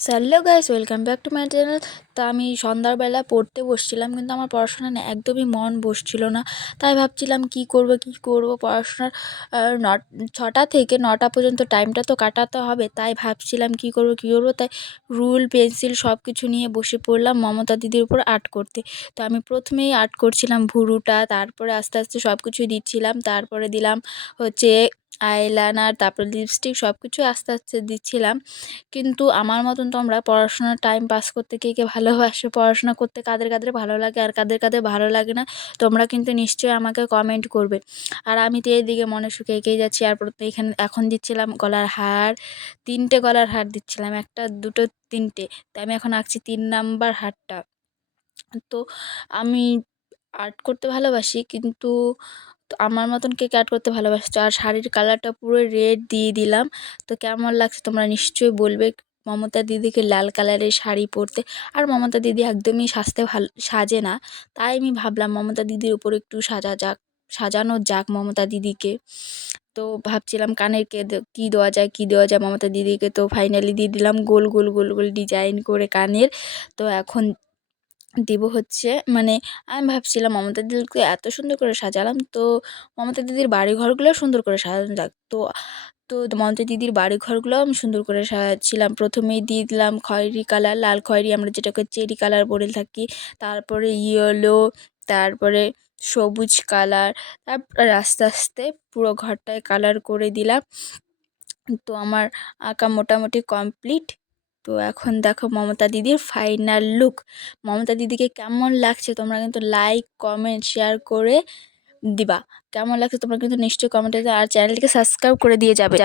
Hello guys welcome back to my channel তা আমি সন্ধ্যাবেলা পড়তে বসছিলাম, কিন্তু আমার পড়াশোনা না একদমই মন বসছিল না। তাই ভাবছিলাম কি করব কি করব পড়াশোনার ন ছটা থেকে নটা পর্যন্ত টাইমটা তো কাটাতে হবে। তাই ভাবছিলাম কি করব কি করব? তাই রুল পেন্সিল সব কিছু নিয়ে বসে পড়লাম মমতা দিদির উপর আর্ট করতে। তো আমি প্রথমেই আর্ট করছিলাম ভুরুটা, তারপরে আস্তে আস্তে সব কিছুই দিচ্ছিলাম, তারপরে দিলাম হচ্ছে আইলাইনার তারপরে লিপস্টিক সব কিছুই আস্তে আস্তে দিচ্ছিলাম। কিন্তু আমার মতন তোমরা পড়াশোনার টাইম পাস করতে কে কে ভালোবাসে, পড়াশোনা করতে কাদের কাদের ভালো লাগে আর কাদের কাদের ভালো লাগে না, তোমরা কিন্তু নিশ্চয়ই আমাকে কমেন্ট করবে। আর আমি তো এইদিকে মনে সুখে এগিয়ে যাচ্ছি আর এখানে, এখন দিচ্ছিলাম গলার হার, তিনটে গলার হার দিচ্ছিলাম, একটা, দুটো, তিনটে। তো আমি এখন আঁকছি তিন নাম্বার হারটা। তো আমি আর্ট করতে ভালোবাসি, কিন্তু তো আমার মতন কে আর্ট করতে ভালোবাসছো আর শাড়ির কালারটা পুরো রেড দিয়ে দিলাম। তো কেমন লাগছে তোমরা নিশ্চয়ই বলবে মমতা দিদিকে লাল কালারের শাড়ি পরতে। আর মমতা দিদি একদমই সাজতে ভালো, সাজে না। তাই আমি ভাবলাম মমতা দিদির উপর একটু সাজা যাক, সাজানো যাক মমতা দিদিকে। তো ভাবছিলাম কানের কে কী দেওয়া যায়, কী দেওয়া যায় মমতা দিদিকে। তো ফাইনালি দিয়ে দিলাম গোল গোল গোল গোল ডিজাইন করে কানের। তো এখন দিব হচ্ছে। মানে আমি ভাবছিলাম মমতা দিদিকে এত সুন্দর করে সাজালাম, তো মমতা দিদির বাড়ি ঘরগুলোও সুন্দর করে সাজানো যাক। তো তো মমতা দিদির বাড়ি ঘরগুলোও আমি সুন্দর করে সাজাচ্ছিলাম। প্রথমেই দিয়ে দিলাম খয়েরি কালার, লাল খয়েরি আমরা যেটাকে চেরি কালার বলে থাকি। তারপরে ইয়েলো, তারপরে সবুজ কালার, তারপর আস্তে আস্তে পুরো ঘরটায় কালার করে দিলাম। তো আমার আঁকা মোটামুটি কমপ্লিট। তো এখন দেখো মমতা দিদির ফাইনাল লুক মমতা দিদিকে কেমন লাগছে তোমরা কিন্তু লাইক কমেন্ট শেয়ার করে দিবা। কেমন লাগছে তোমরা কিন্তু নিশ্চয়ই কমেন্টে আর চ্যানেলটিকে সাবস্ক্রাইব করে দিয়ে যাবে।